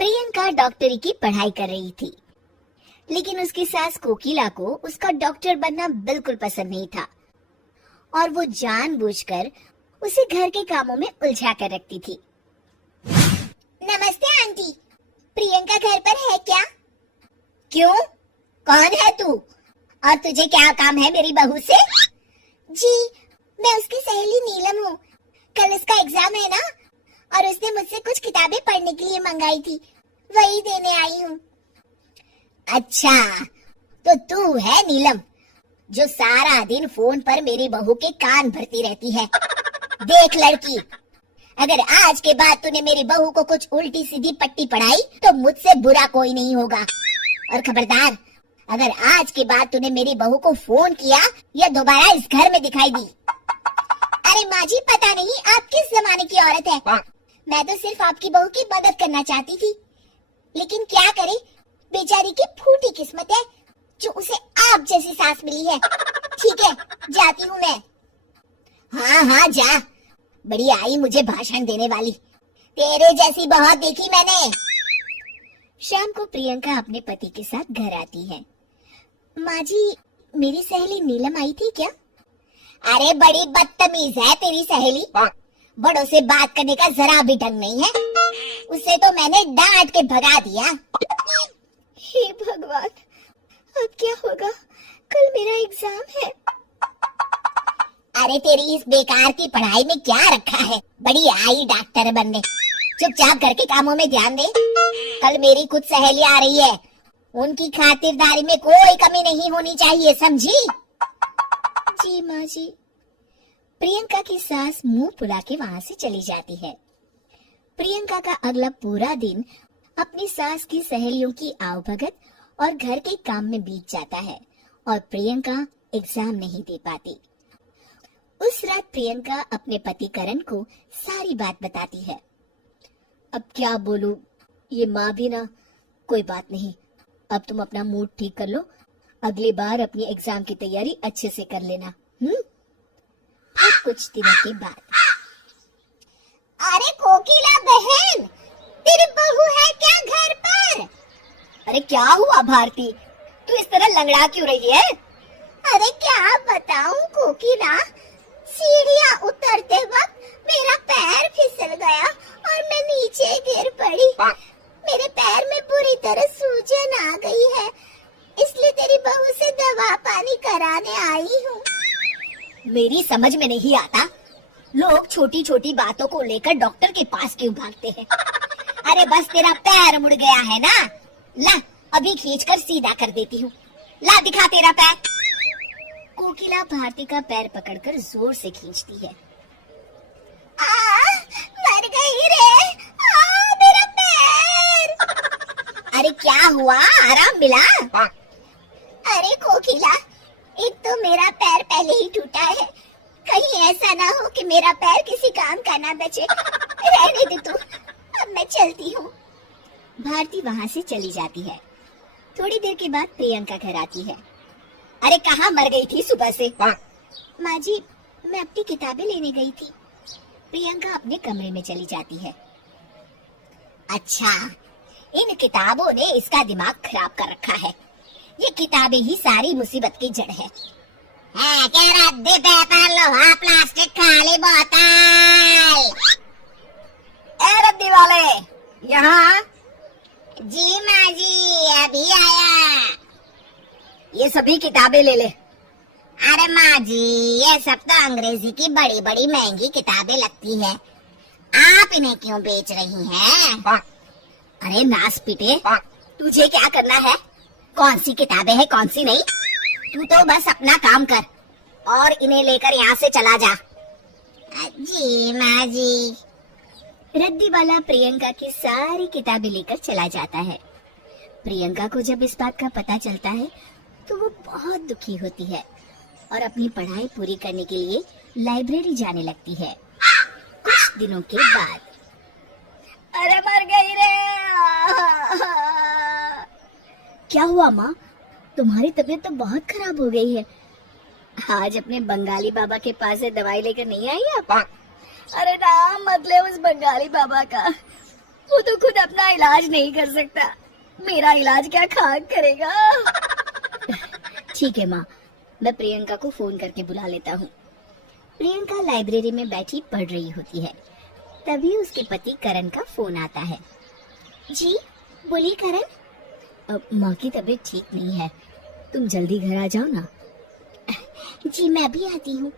प्रियंका डॉक्टरी की पढ़ाई कर रही थी, लेकिन उसकी सास कोकिला को उसका डॉक्टर बनना बिल्कुल पसंद नहीं था और वो जानबूझकर उसे घर के कामों में उलझा कर रखती थी। नमस्ते आंटी, प्रियंका घर पर है क्या? क्यों, कौन है तू और तुझे क्या काम है मेरी बहू से? जी, मैं उसकी सहेली नीलम हूँ। कल उसका एग्जाम है ना, और उसने मुझसे कुछ किताबें पढ़ने के लिए मंगाई थी, वही देने आई हूँ। अच्छा, तो तू है नीलम जो सारा दिन फोन पर मेरी बहू के कान भरती रहती है। देख लड़की, अगर आज के बाद तूने मेरी बहू को कुछ उल्टी सीधी पट्टी पढ़ाई तो मुझसे बुरा कोई नहीं होगा। और खबरदार, अगर आज के बाद तूने मेरी बहू को फोन किया या दोबारा इस घर में दिखाई दी। अरे माँ जी, पता नहीं आप किस जमाने की औरत है। मैं तो सिर्फ आपकी बहू की मदद करना चाहती थी, लेकिन क्या करे, बेचारी की फूटी किस्मत है जो उसे आप जैसी सास मिली है। ठीक है, जाती हूँ मैं। हाँ हाँ जा, बड़ी आई मुझे भाषण देने वाली, तेरे जैसी बहुत देखी मैंने। शाम को प्रियंका अपने पति के साथ घर आती है। माँ जी, मेरी सहेली नीलम आई थी क्या? अरे बड़ी बदतमीज है तेरी सहेली, बड़ों से बात करने का जरा भी ढंग नहीं है। उसे तो मैंने डांट के भगा दिया। हे भगवान, अब क्या होगा? कल मेरा एग्जाम है। अरे तेरी इस बेकार की पढ़ाई में क्या रखा है? बड़ी आई डॉक्टर बनने। चुपचाप घर के कामों में ध्यान दे। कल मेरी कुछ सहेली आ रही है, उनकी खातिरदारी में कोई कमी नहीं होनी चाहिए, समझी? जी माँ जी। प्रियंका की सास मुंह फुला के वहाँ से चली जाती है। प्रियंका का अगला पूरा दिन अपनी सास की सहेलियों की आवभगत और घर के काम में बीत जाता है और प्रियंका एग्जाम नहीं दे पाती। उस रात प्रियंका अपने पति करण को सारी बात बताती है। अब क्या बोलूं, ये माँ भी ना, कोई बात नहीं, अब तुम अपना मूड ठीक कर लो, अगली बार अपनी एग्जाम की तैयारी अच्छे से कर लेना। फिर कुछ दिनों के बाद, अरे कोकिला बहन, तेरी बहू है क्या घर पर? अरे क्या हुआ भारती, तू इस तरह लंगड़ा क्यों रही है? अरे क्या बताऊं कोकिला, सीढ़ियाँ उतरते वक्त मेरा पैर फिसल गया और मैं नीचे गिर पड़ी। मेरे पैर में बुरी तरह सूजन आ गई है, इसलिए तेरी बहू से दवा पानी कराने आई हूँ। मेरी समझ में नहीं आता, लोग छोटी छोटी बातों को लेकर डॉक्टर के पास क्यों भागते हैं? अरे बस तेरा पैर मुड़ गया है ना, ला अभी खींचकर सीधा कर देती हूँ, ला दिखा तेरा पैर। कोकिला भारती का पैर पकड़कर जोर से खींचती है। मर गई रे, मेरा पैर। अरे क्या हुआ, आराम मिला? अरे कोकिला, एक तो मेरा पैर पहले ही टूटा है, कहीं ऐसा ना हो कि मेरा पैर किसी काम का ना बचे। रहने दे तू, अब मैं चलती हूँ। भारती वहाँ से चली जाती है। थोड़ी देर के बाद प्रियंका घर आती है। अरे कहाँ मर गई थी सुबह से? माँ जी, मैं अपनी किताबें लेने गई थी। प्रियंका अपने कमरे में चली जाती है। अच्छा, इन किताबों ने इसका दिमाग खराब कर रखा है, ये किताबें ही सारी मुसीबत की जड़ है। रद्दी पेपर, लोहा, प्लास्टिक, खाली बोतल। ए रद्दी वाले, यहाँ। जी माँ जी, अभी आया। ये सभी किताबें ले ले। अरे माँ जी, ये सब तो अंग्रेजी की बड़ी बड़ी महंगी किताबें लगती है, आप इन्हें क्यों बेच रही हैं? अरे नास पीटे, तुझे क्या करना है? कौन सी किताबें हैं कौन सी नहीं, तू तो बस अपना काम कर और इन्हें लेकर यहाँ से चला जा। जी माँ जी। रद्दी वाला प्रियंका की सारी किताबें लेकर चला जाता है। प्रियंका को जब इस बात का पता चलता है तो वो बहुत दुखी होती है और अपनी पढ़ाई पूरी करने के लिए लाइब्रेरी जाने लगती है। कुछ दिनों के बाद, अरे मर गई रे। क्या हुआ माँ, तुम्हारी तबीयत तो बहुत खराब हो गई है। आज अपने बंगाली बाबा के पास से दवाई लेकर नहीं आई आप? अरे नाम मत ले उस बंगाली बाबा का, वो तो खुद अपना इलाज नहीं कर सकता, मेरा इलाज क्या खाक करेगा। ठीक है माँ, मैं प्रियंका को फोन करके बुला लेता हूँ। प्रियंका लाइब्रेरी में बैठी पढ़ रही होती है, तभी उसके पति करण का फोन आता है। जी बोलिए करण। माँ की तबीयत ठीक नहीं है, तुम जल्दी घर आ जाओ ना। जी मैं अभी आती हूँ।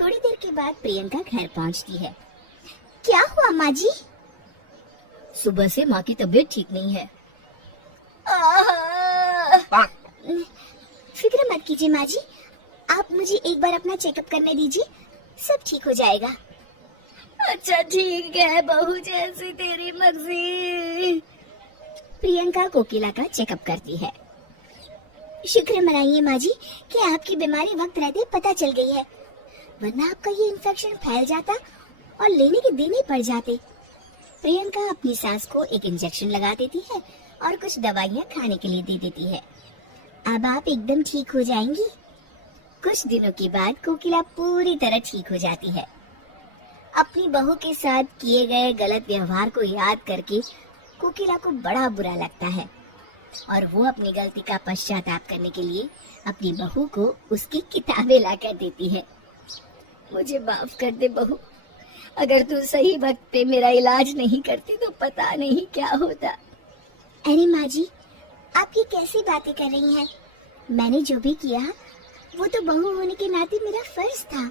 थोड़ी देर के बाद प्रियंका घर पहुँचती है। क्या हुआ माँ जी? सुबह से माँ की तबीयत ठीक नहीं है। फिक्र मत कीजिए माँ जी, आप मुझे एक बार अपना चेकअप करने दीजिए, सब ठीक हो जाएगा। अच्छा ठीक है बहू जैसी तेरी मर्जी। प्रियंका कोकिला का चेकअप करती है। शुक्र मनाइए माँ जी कि आपकी बीमारी वक्त रहते पता चल गई है, वरना आपका ये इन्फेक्शन फैल जाता और लेने के दिन ही पड़ जाते। प्रियंका अपनी सास को एक इंजेक्शन लगा देती है और कुछ दवाइयाँ खाने के लिए दे देती है। अब आप एकदम ठीक हो जाएंगी। कुछ दिनों के बाद कोकिला पूरी तरह ठीक हो जाती है। अपनी बहू के साथ किए गए गलत व्यवहार को याद करके कोकिला को बड़ा बुरा लगता है और वो अपनी गलती का पश्चाताप करने के लिए अपनी बहू को उसकी किताबें लाकर देती है। मुझे माफ कर दे बहू, अगर तू सही वक्त पे मेरा इलाज नहीं करती तो पता नहीं क्या होता। अरे माँ जी, आप ये कैसी बातें कर रही हैं? मैंने जो भी किया वो तो बहू होने के नाते मेरा फर्ज था।